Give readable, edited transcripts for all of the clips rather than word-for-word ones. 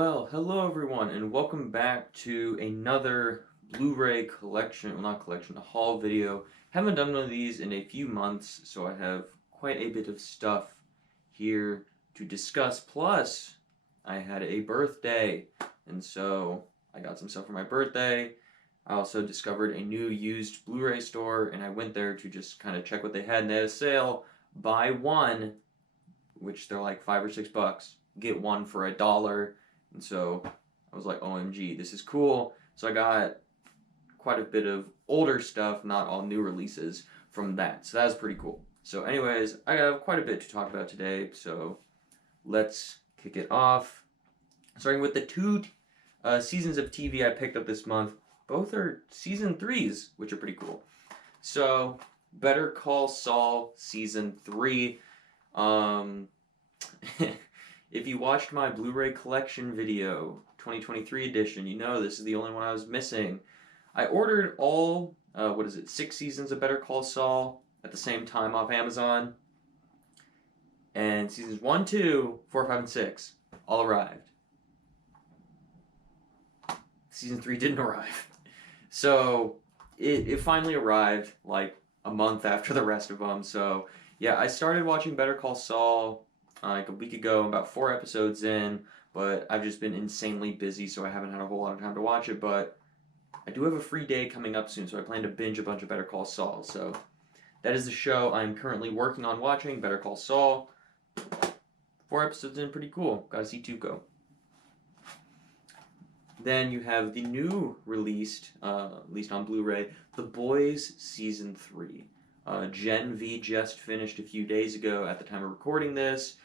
Well, hello everyone, and welcome back to another Blu-ray collection, well not collection, a haul video. Haven't done one of these in a few months, so I have quite a bit of stuff here to discuss. Plus, I had a birthday, and so I got some stuff for my birthday. I also discovered a new used Blu-ray store, and I went there to just kind of check what they had, and they had a sale. Buy one, which they're like $5 or $6, get one for $1. And so I was like, OMG, this is cool. So I got quite a bit of older stuff, not all new releases from that. So that was pretty cool. So anyways, I have quite a bit to talk about today. So let's kick it off. Starting with the two seasons of TV I picked up this month. Both are season 3s, which are pretty cool. So Better Call Saul season 3. If you watched my Blu-ray collection video, 2023 edition, you know this is the only one I was missing. I ordered all, 6 seasons of Better Call Saul at the same time off Amazon. And seasons 1, 2, 4, 5, and 6 all arrived. Season 3 didn't arrive. So it finally arrived like a month after the rest of them. So yeah, I started watching Better Call Saul like a week ago, about 4 episodes in, but I've just been insanely busy, so I haven't had a whole lot of time to watch it, but I do have a free day coming up soon, so I plan to binge a bunch of Better Call Saul. So that is the show I'm currently working on watching, Better Call Saul. 4 episodes in, pretty cool. Gotta see Tuco. Then you have the new released, at least on Blu-ray, The Boys Season 3. Gen V just finished a few days ago at the time of recording this.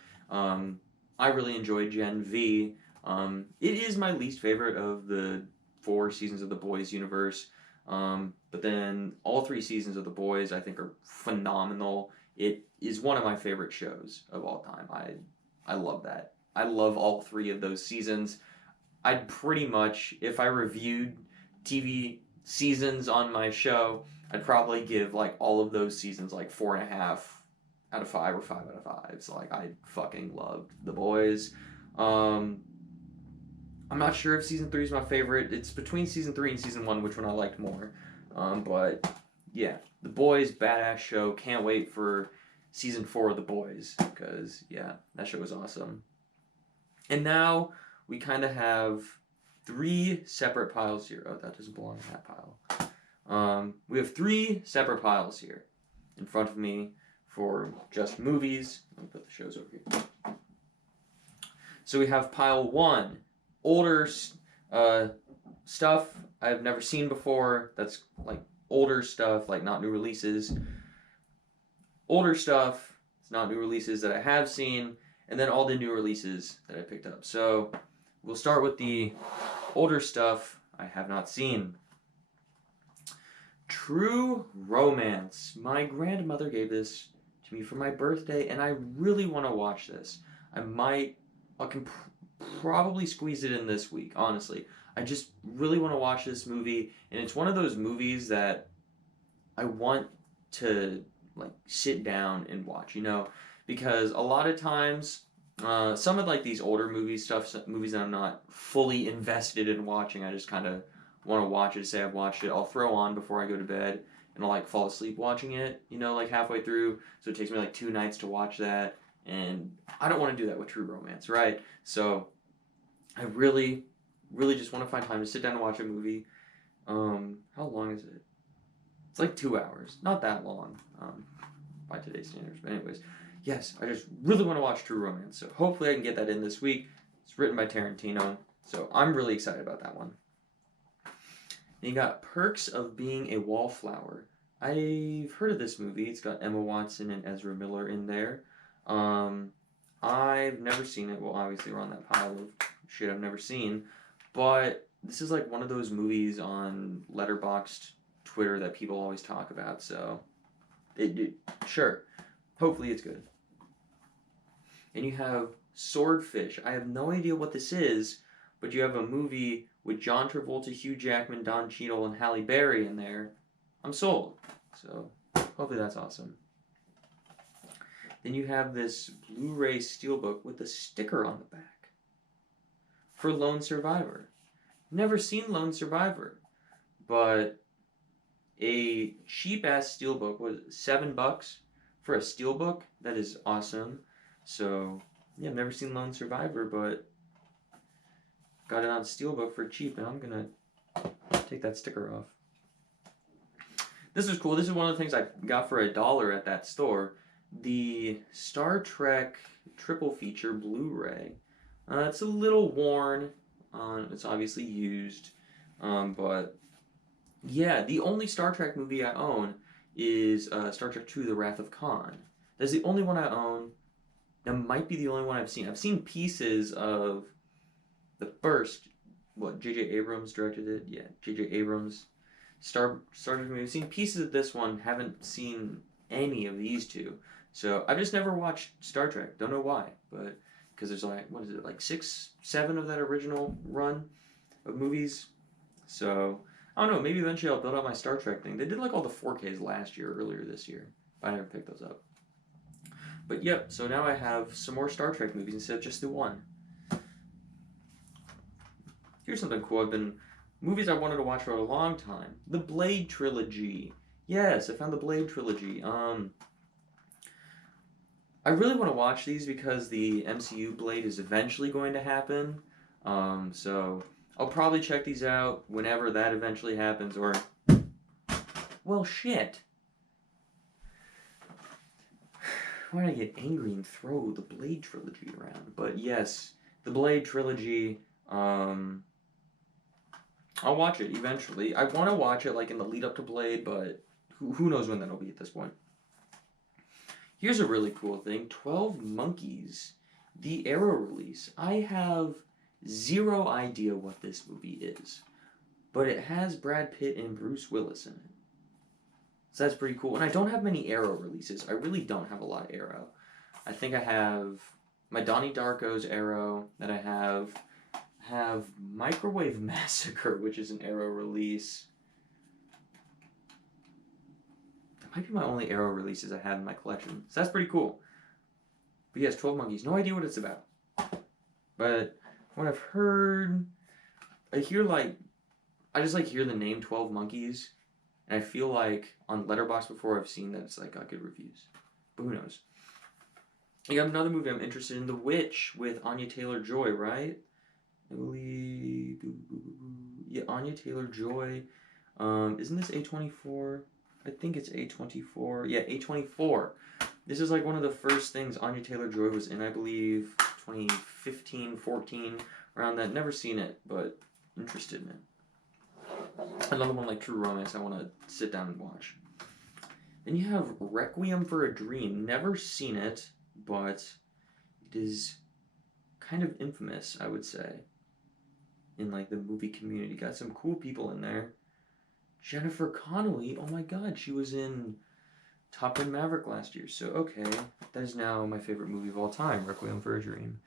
I really enjoyed Gen V. It is my least favorite of the 4 seasons of The Boys universe. But then all 3 seasons of The Boys I think are phenomenal. It is one of my favorite shows of all time. I love that. I love all 3 of those seasons. I'd pretty much, if I reviewed TV seasons on my show, I'd probably give like all of those seasons like 4.5 out of 5 or 5 out of 5. So like I fucking loved The Boys. I'm not sure if season 3 is my favorite. It's between season 3 and season 1, which one I liked more. But yeah, The Boys, badass show. Can't wait for season 4 of The Boys, because yeah, that show was awesome. And now we kind of have 3 separate piles here. Oh, that doesn't belong in that pile. We have 3 separate piles here in front of me for just movies. Let me put the shows over here. So we have pile 1, older stuff I've never seen before. That's like older stuff, like not new releases. Older stuff, it's not new releases that I have seen, and then all the new releases that I picked up. So we'll start with the older stuff I have not seen. True Romance. My grandmother gave this to me for my birthday, and I really want to watch this. I can probably squeeze it in this week, honestly. I just really want to watch this movie, and it's one of those movies that I want to like sit down and watch, you know, because a lot of times some of like these older movies that I'm not fully invested in watching, I just kind of want to watch it, say I've watched it, I'll throw on before I go to bed, and I'll like fall asleep watching it, you know, like halfway through, so it takes me like 2 nights to watch that, and I don't want to do that with True Romance, right? So I really just want to find time to sit down and watch a movie. How long is it? It's like 2 hours, not that long, by today's standards, but anyways, yes, I just really want to watch True Romance, so hopefully I can get that in this week. It's written by Tarantino, so I'm really excited about that one. And you got Perks of Being a Wallflower. I've heard of this movie. It's got Emma Watson and Ezra Miller in there. I've never seen it. Well, obviously we're on that pile of shit I've never seen, but this is like one of those movies on Letterboxd Twitter that people always talk about, so sure. Hopefully it's good. And you have Swordfish. I have no idea what this is, but you have a movie with John Travolta, Hugh Jackman, Don Cheadle, and Halle Berry in there. I'm sold. So hopefully that's awesome. Then you have this Blu-ray steelbook with a sticker on the back. for Lone Survivor. Never seen Lone Survivor, but a cheap ass steelbook was $7 for a steelbook. That is awesome. So yeah, I've never seen Lone Survivor, but got it on steelbook for cheap, and I'm gonna take that sticker off. This is cool. This is one of the things I got for $1 at that store. The Star Trek triple feature Blu-ray. It's a little worn. It's obviously used, but yeah, the only Star Trek movie I own is Star Trek II: The Wrath of Khan. That's the only one I own. That might be the only one I've seen. I've seen pieces of the first, J.J. Abrams directed it? Yeah, J.J. Abrams. Star Trek movie. I've seen pieces of this one, haven't seen any of these two. So I've just never watched Star Trek. Don't know why, but because there's like 6, 7 of that original run of movies. So I don't know. Maybe eventually I'll build out my Star Trek thing. They did like all the 4Ks earlier this year, but I never picked those up. But yep. So now I have some more Star Trek movies instead of just the one. Here's something cool. Movies I wanted to watch for a long time. The Blade trilogy. Yes, I found the Blade trilogy. I really want to watch these because the MCU Blade is eventually going to happen. So I'll probably check these out whenever that eventually happens, or... Well, shit. Why did I get angry and throw the Blade trilogy around? But yes, the Blade trilogy, I'll watch it eventually. I want to watch it like in the lead up to Blade, but who knows when that'll be at this point. Here's a really cool thing. 12 Monkeys. The Arrow release. I have zero idea what this movie is, but it has Brad Pitt and Bruce Willis in it. So that's pretty cool. And I don't have many Arrow releases. I really don't have a lot of Arrow. I think I have my Donnie Darko's Arrow that I have Microwave Massacre, which is an Arrow release. That might be my only Arrow releases I have in my collection. So that's pretty cool. But yes, 12 Monkeys. No idea what it's about. But what I've heard, I just hear the name 12 Monkeys. And I feel like on Letterboxd before I've seen that it's like got good reviews. But who knows? You have another movie I'm interested in, The Witch with Anya Taylor-Joy, right? I believe... Yeah, Anya Taylor-Joy. Isn't this A24? I think it's A24. Yeah, A24. This is like one of the first things Anya Taylor-Joy was in, I believe, 2015, 14, around that. Never seen it, but interested in it. Another one like True Romance I want to sit down and watch. Then you have Requiem for a Dream. Never seen it, but it is kind of infamous, I would say, in like the movie community. Got some cool people in there. Jennifer Connelly, oh my god, she was in Top Gun Maverick last year. So okay, that is now my favorite movie of all time, Requiem for a Dream.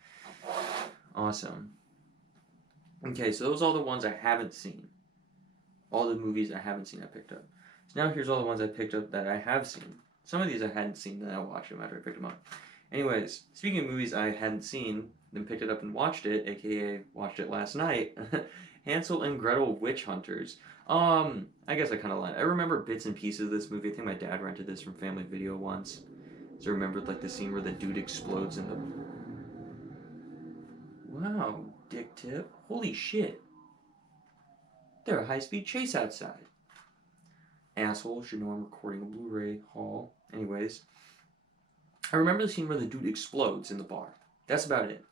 Awesome. Okay, so those are all the ones I haven't seen. All the movies I haven't seen I picked up. So now here's all the ones I picked up that I have seen. Some of these I hadn't seen, then I watched them after I picked them up. Anyways, speaking of movies I hadn't seen, then picked it up and watched it, aka watched it last night, Hansel and Gretel Witch Hunters. I guess I kind of lied. I remember bits and pieces of this movie. I think my dad rented this from Family Video once. So I remembered like the scene where the dude explodes in the... Wow, dick tip. Holy shit. They're a high-speed chase outside. Asshole, should know I'm recording a Blu-ray haul. Anyways, I remember the scene where the dude explodes in the bar. That's about it.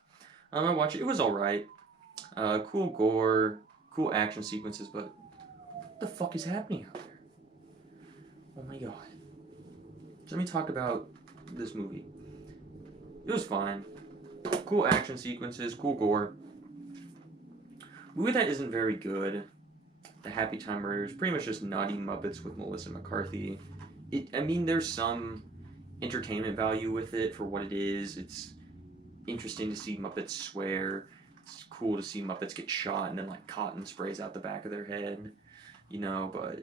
I watched it. It was alright. Cool gore, cool action sequences, but what the fuck is happening out there? Oh my god. So let me talk about this movie. It was fine. Cool action sequences, cool gore. Movie that isn't very good. The Happy Time Murders, pretty much just naughty Muppets with Melissa McCarthy. There's some entertainment value with it for what it is. It's interesting to see Muppets swear. It's cool to see Muppets get shot and then like cotton sprays out the back of their head, but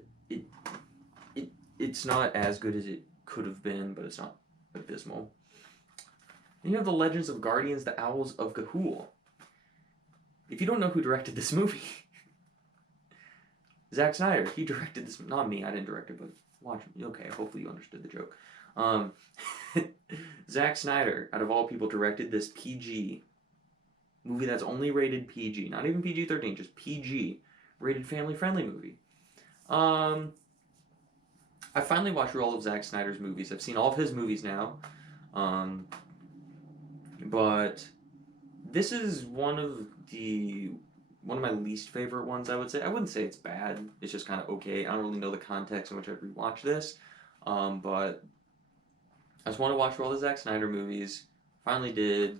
it's not as good as it could have been, but it's not abysmal. And you have The Legends of Guardians, the Owls of Ga'Hoole. if you don't know who directed this movie, Zack Snyder, he directed this. Not me, I didn't direct it, but watch. Okay, hopefully you understood the joke. Zack Snyder, out of all people, directed this PG movie that's only rated PG, not even PG-13, just PG, rated family-friendly movie. I finally watched through all of Zack Snyder's movies. I've seen all of his movies now, but this is one of my least favorite ones, I would say. I wouldn't say it's bad. It's just kind of okay. I don't really know the context in which I'd rewatch this, but I just want to watch all the Zack Snyder movies. Finally did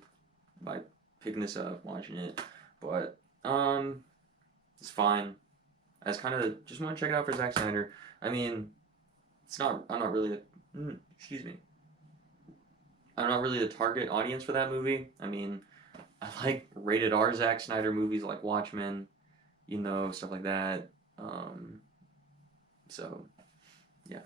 by picking this up, watching it, but it's fine. I just kind of just want to check it out for Zack Snyder. I mean, I'm not really I'm not really the target audience for that movie. I mean, I like rated R Zack Snyder movies like Watchmen, stuff like that. So, yeah.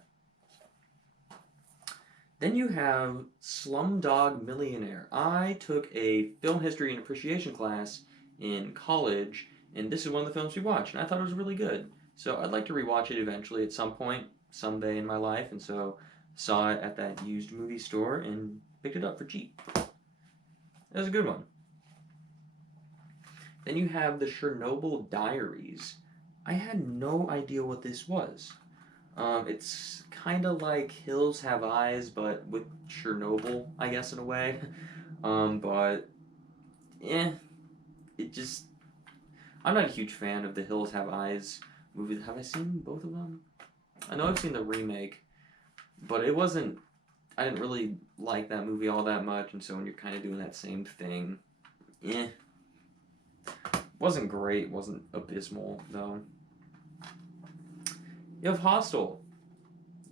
Then you have Slumdog Millionaire. I took a film history and appreciation class in college, and this is one of the films we watched, and I thought it was really good. So I'd like to rewatch it eventually at some point, someday in my life, and so saw it at that used movie store and picked it up for cheap. That was a good one. Then you have the Chernobyl Diaries. I had no idea what this was. It's kind of like Hills Have Eyes, but with Chernobyl, I guess, in a way. But, it just... I'm not a huge fan of the Hills Have Eyes movies. Have I seen both of them? I know I've seen the remake, but I didn't really like that movie all that much, and so when you're kind of doing that same thing, wasn't great, wasn't abysmal, though. You have Hostel.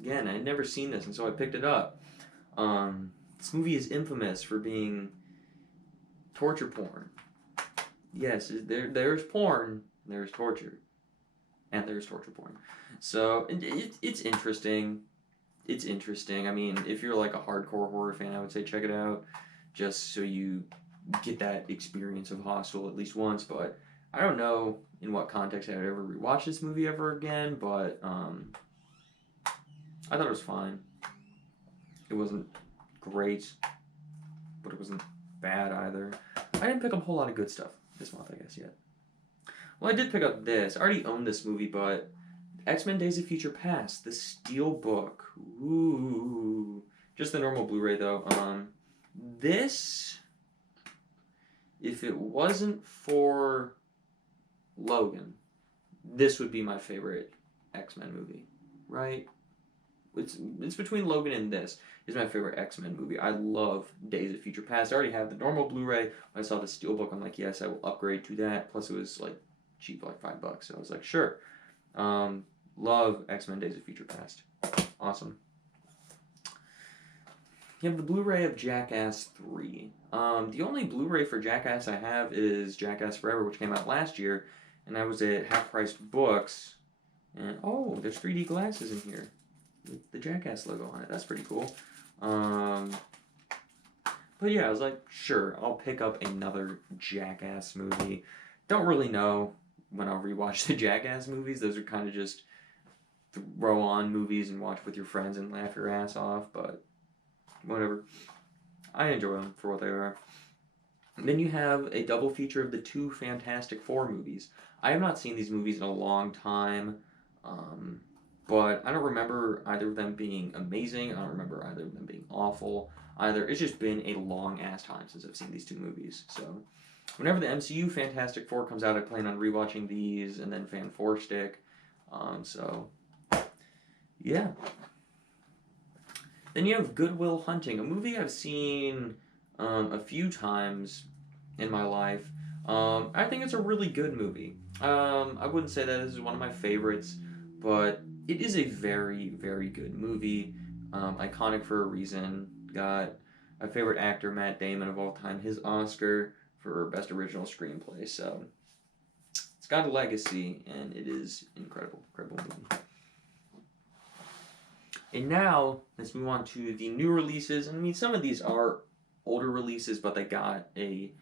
Again, I had never seen this, and so I picked it up. This movie is infamous for being torture porn. Yes, there's porn, there's torture, and there's torture porn. So it's interesting. It's interesting. I mean, if you're like a hardcore horror fan, I would say check it out, just so you get that experience of Hostel at least once. But I don't know in what context I'd ever rewatch this movie ever again. But I thought it was fine. It wasn't great, but it wasn't bad either. I didn't pick up a whole lot of good stuff this month, I guess, yet. Well, I did pick up this. I already owned this movie, but X-Men Days of Future Past, the Steelbook. Ooh. Just the normal Blu-ray, though. This, if it wasn't for Logan, this would be my favorite X-Men movie, right? It's between Logan and this is my favorite X-Men movie. I love Days of Future Past. I already have the normal Blu-ray. When I saw the Steelbook, I'm like, yes, I will upgrade to that. Plus, it was like cheap, like $5. So I was like, sure. Love X-Men Days of Future Past. Awesome. You have the Blu-ray of Jackass 3. The only Blu-ray for Jackass I have is Jackass Forever, which came out last year, and I was at half-priced books. And oh, there's 3D glasses in here with the Jackass logo on it. That's pretty cool. But yeah, I was like, sure, I'll pick up another Jackass movie. Don't really know when I'll rewatch the Jackass movies. Those are kind of just throw on movies and watch with your friends and laugh your ass off, but whatever. I enjoy them for what they are. And then you have a double feature of the two Fantastic Four movies. I have not seen these movies in a long time, but I don't remember either of them being amazing. I don't remember either of them being awful either. It's just been a long-ass time since I've seen these two movies. So whenever the MCU Fantastic Four comes out, I plan on rewatching these and then Fan Four Stick. So, yeah. Then you have Good Will Hunting, a movie I've seen a few times in my life. I think it's a really good movie. I wouldn't say that this is one of my favorites, but it is a very, very good movie. Iconic for a reason. Got my favorite actor, Matt Damon, of all time, his Oscar for Best Original Screenplay. So it's got a legacy, and it is an incredible, incredible movie. And now, let's move on to the new releases. I mean, some of these are older releases, but they got a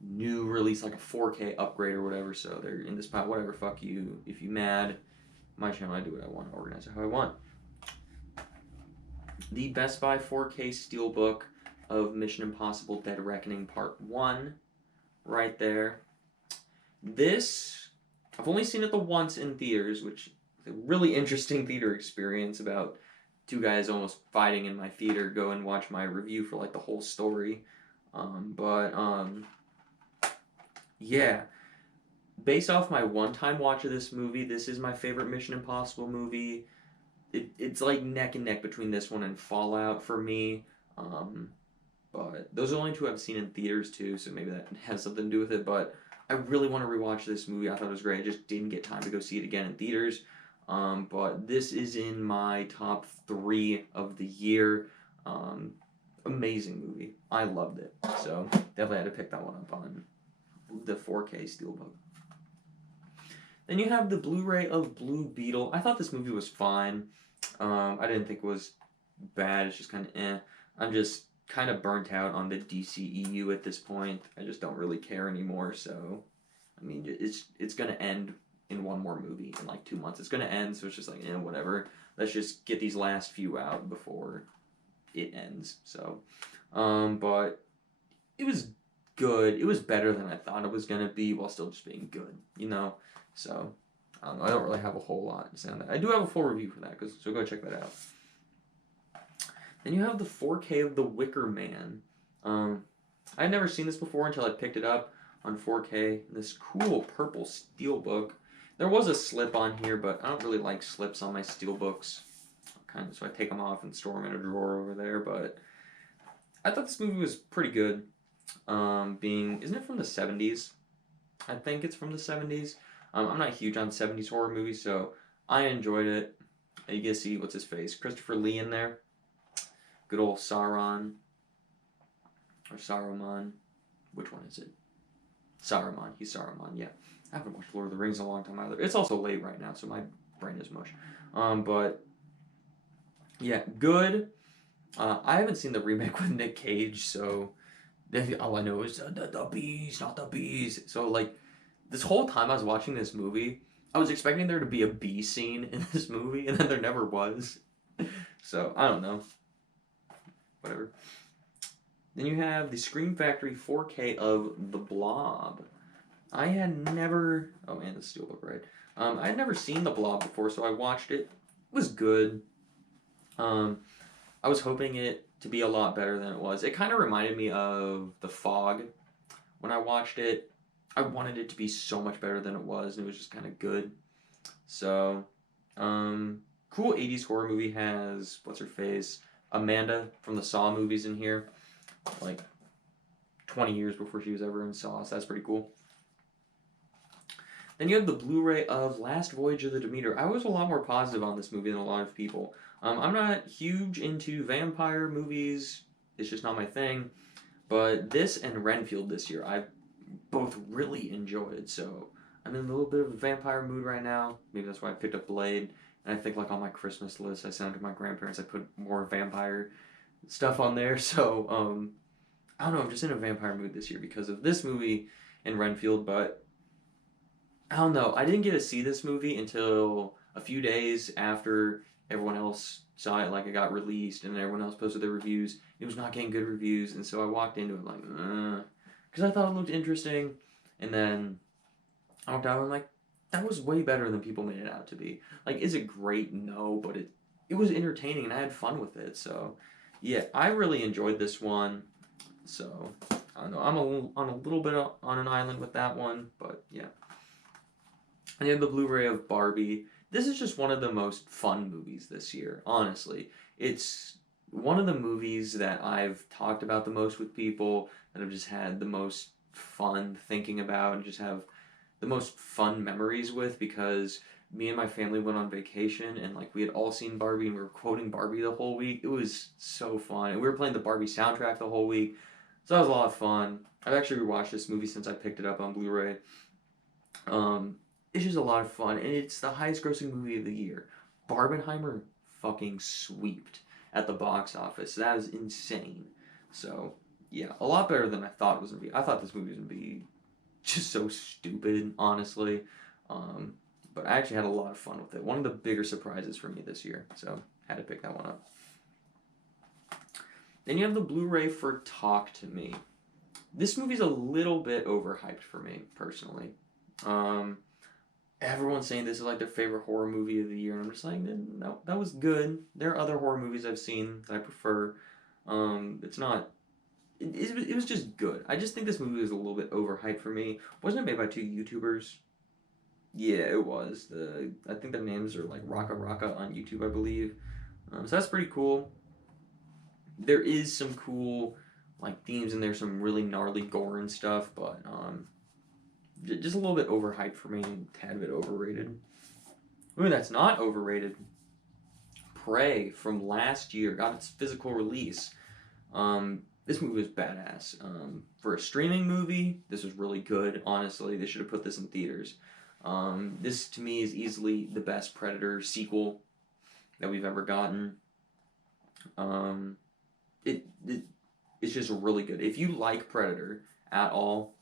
new release, like a 4K upgrade or whatever. So they're in this spot. Whatever, fuck you. If you mad, my channel, I do what I want, organize it how I want. The Best Buy 4K Steelbook of Mission Impossible Dead Reckoning Part 1, right there. This, I've only seen it the once in theaters, which is a really interesting theater experience about two guys almost fighting in my theater. Go and watch my review for like the whole story. Yeah. Based off my one-time watch of this movie, this is my favorite Mission Impossible movie. It's like neck and neck between this one and Fallout for me. But those are the only two I've seen in theaters too, so maybe that has something to do with it. But I really want to rewatch this movie. I thought it was great. I just didn't get time to go see it again in theaters. But this is in my top 3 of the year. Amazing movie. I loved it. So definitely had to pick that one up on the 4K Steelbook. Then you have the Blu-ray of Blue Beetle. I thought this movie was fine. I didn't think it was bad. It's just kind of eh. I'm just kind of burnt out on the DCEU at this point. I just don't really care anymore. So, I mean, it's going to end in one more movie in like 2 months. It's going to end, so it's just like, whatever. Let's just get these last few out before it ends. So, but it was good. It was better than I thought it was going to be while still just being good, So, I don't know. I don't really have a whole lot to say on that. I do have a full review for that, so go check that out. Then you have the 4K of the Wicker Man. I had never seen this before until I picked it up on 4K. This cool purple steelbook. There was a slip on here, but I don't really like slips on my steelbooks. So I take them off and store them in a drawer over there. But I thought this movie was pretty good. Isn't it from the 70s? I think it's from the 70s. I'm not huge on 70s horror movies, so I enjoyed it. You get to see, what's his face? Christopher Lee in there. Good old Sauron. Or Saruman. Which one is it? Saruman. He's Saruman, yeah. I haven't watched Lord of the Rings in a long time either. It's also late right now, so my brain is mush. But, yeah, good. I haven't seen the remake with Nick Cage, so all I know is the bees, not the bees. So, like, this whole time I was watching this movie, I was expecting there to be a bee scene in this movie, and then there never was. So, I don't know. Whatever. Then you have the Scream Factory 4K of The Blob. I had never... Oh, man, the steelbook, right? I had never seen The Blob before, so I watched it. It was good. I was hoping it to be a lot better than it was. It kind of reminded me of The Fog when I watched it. I wanted it to be so much better than it was, and it was just kind of good. So, cool 80s horror movie has, what's her face? Amanda from the Saw movies in here. Like, 20 years before she was ever in Saw, so that's pretty cool. Then you have the Blu-ray of Last Voyage of the Demeter. I was a lot more positive on this movie than a lot of people. I'm not huge into vampire movies. It's just not my thing. But this and Renfield this year, I've both really enjoyed. So I'm in a little bit of a vampire mood right now. Maybe that's why I picked up Blade. And I think like on my Christmas list, I sent it to my grandparents. I put more vampire stuff on there. So I don't know. I'm just in a vampire mood this year because of this movie and Renfield. But I don't know. I didn't get to see this movie until a few days after everyone else saw it. Like, it got released and everyone else posted their reviews. It was not getting good reviews. And so I walked into it like, because I thought it looked interesting. And then I walked out and I'm like, that was way better than people made it out to be. Like, is it great? No, but it was entertaining and I had fun with it. So, yeah, I really enjoyed this one. So, I don't know. I'm on a little bit on an island with that one, but yeah. And you have the Blu-ray of Barbie. This is just one of the most fun movies this year, honestly. It's one of the movies that I've talked about the most with people, that I've just had the most fun thinking about and just have the most fun memories with, because me and my family went on vacation and like we had all seen Barbie and we were quoting Barbie the whole week. It was so fun. And we were playing the Barbie soundtrack the whole week. So that was a lot of fun. I've actually rewatched this movie since I picked it up on Blu-ray. It's just a lot of fun, and it's the highest grossing movie of the year. Barbenheimer fucking sweeped at the box office. That is insane. So, Yeah, a lot better than I thought it was gonna be. I thought this movie was gonna be just so stupid, honestly. Um, but I actually had a lot of fun with it. One of the bigger surprises for me this year, so had to pick that one up. Then you have the Blu-ray for Talk to Me. This movie's a little bit overhyped for me, personally. Um, Everyone's saying this is like their favorite horror movie of the year, and I'm just like, no, that was good. There are other horror movies I've seen that I prefer. It's not. It was just good. I just think this movie was a little bit overhyped for me. Wasn't it made by two YouTubers? Yeah, it was. I think their names are like Raka Raka on YouTube, I believe. So that's pretty cool. There is some cool like themes in there, some really gnarly gore and stuff, but just a little bit overhyped for me, a tad bit overrated. Ooh, that's not overrated. Prey from last year got its physical release. This movie was badass. For a streaming movie, this was really good. Honestly, they should have put this in theaters. This to me is easily the best Predator sequel that we've ever gotten. Um, it, it it's just really good. If you like Predator at all,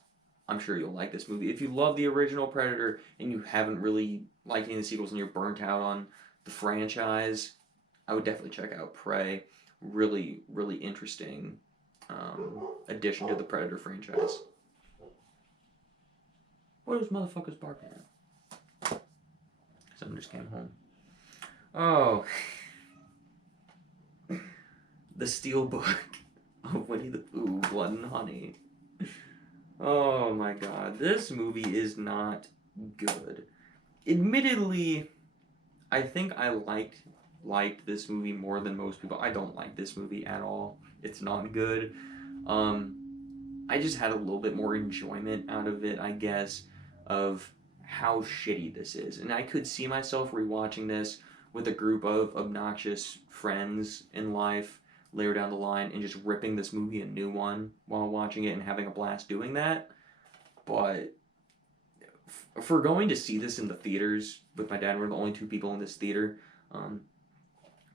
I'm sure you'll like this movie. If you love the original Predator and you haven't really liked any of the sequels and you're burnt out on the franchise, I would definitely check out Prey. Really, really interesting addition to the Predator franchise. Where's motherfuckers barking at? Someone just came home. Oh. The Steelbook of Winnie the Pooh, Blood and Honey. Oh my god, this movie is not good. Admittedly, I think I liked this movie more than most people. I don't like this movie at all. It's not good. I just had a little bit more enjoyment out of it, I guess, of how shitty this is. And I could see myself rewatching this with a group of obnoxious friends in life later down the line and just ripping this movie a new one while watching it and having a blast doing that. But for going to see this in the theaters with my dad, we're the only two people in this theater.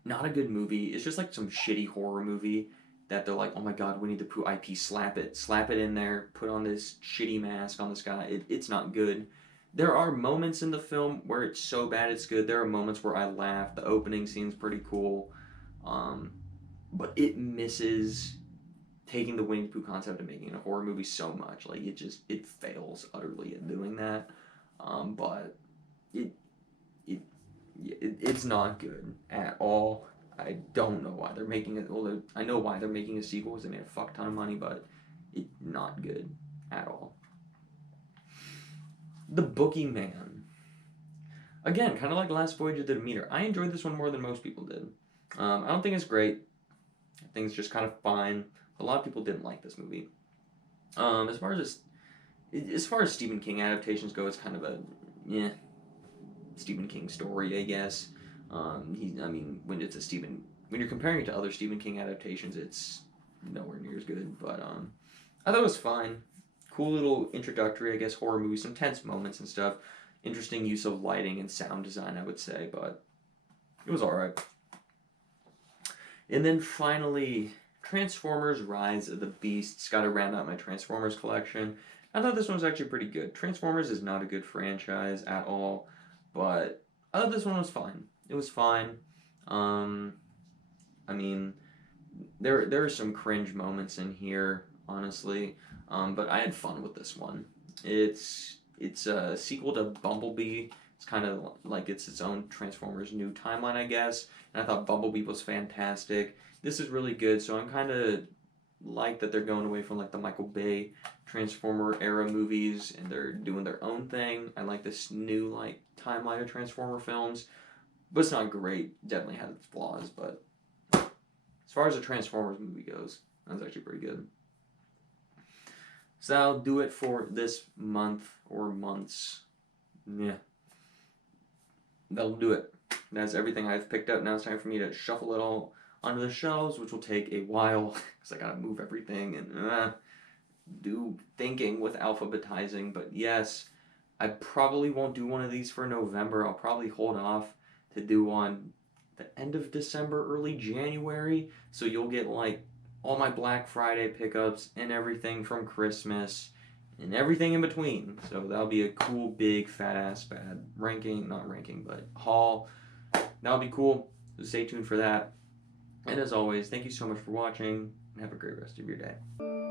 Not a good movie. It's just like some shitty horror movie that they're like, oh my god, Winnie the Pooh IP, slap it in there, put on this shitty mask on this guy. It's not good. There are moments in the film where it's so bad it's good. There are moments where I laugh. The opening scene's pretty cool. But it misses taking the Winnie the Pooh concept and making it a horror movie so much. Like, it fails utterly at doing that. But it's not good at all. I don't know why they're making it. Well, I know why they're making a sequel because they made a fuck ton of money, but it's not good at all. The Bookman. Again, kind of like Last Voyage of the Demeter. I enjoyed this one more than most people did. I don't think it's great. I think it's just kind of fine. A lot of people didn't like this movie. As far as Stephen King adaptations go, it's kind of a Stephen King story, I guess. When you're comparing it to other Stephen King adaptations, it's nowhere near as good. But I thought it was fine. Cool little introductory, I guess, horror movie. Some tense moments and stuff. Interesting use of lighting and sound design, I would say, but it was alright. And then finally, Transformers Rise of the Beasts. Got to round out my Transformers collection. I thought this one was actually pretty good. Transformers is not a good franchise at all, but I thought this one was fine. It was fine. There are some cringe moments in here, honestly, but I had fun with this one. It's a sequel to Bumblebee. It's kind of like it's its own Transformers new timeline, I guess. And I thought Bumblebee was fantastic. This is really good, so I'm kind of like that they're going away from like the Michael Bay Transformer era movies and they're doing their own thing. I like this new like timeline of Transformer films, but it's not great. Definitely has its flaws, but as far as a Transformers movie goes, that's actually pretty good. So that'll do it for this month or months. Yeah. That'll do it. That's everything I've picked up. Now it's time for me to shuffle it all onto the shelves, which will take a while because I gotta move everything and do thinking with alphabetizing. But yes, I probably won't do one of these for November. I'll probably hold off to do one the end of December, early January. So you'll get like all my Black Friday pickups and everything from Christmas and everything in between. So that'll be a cool, big, fat ass bad ranking, not ranking, but haul. That'll be cool. So stay tuned for that. And as always, thank you so much for watching and have a great rest of your day.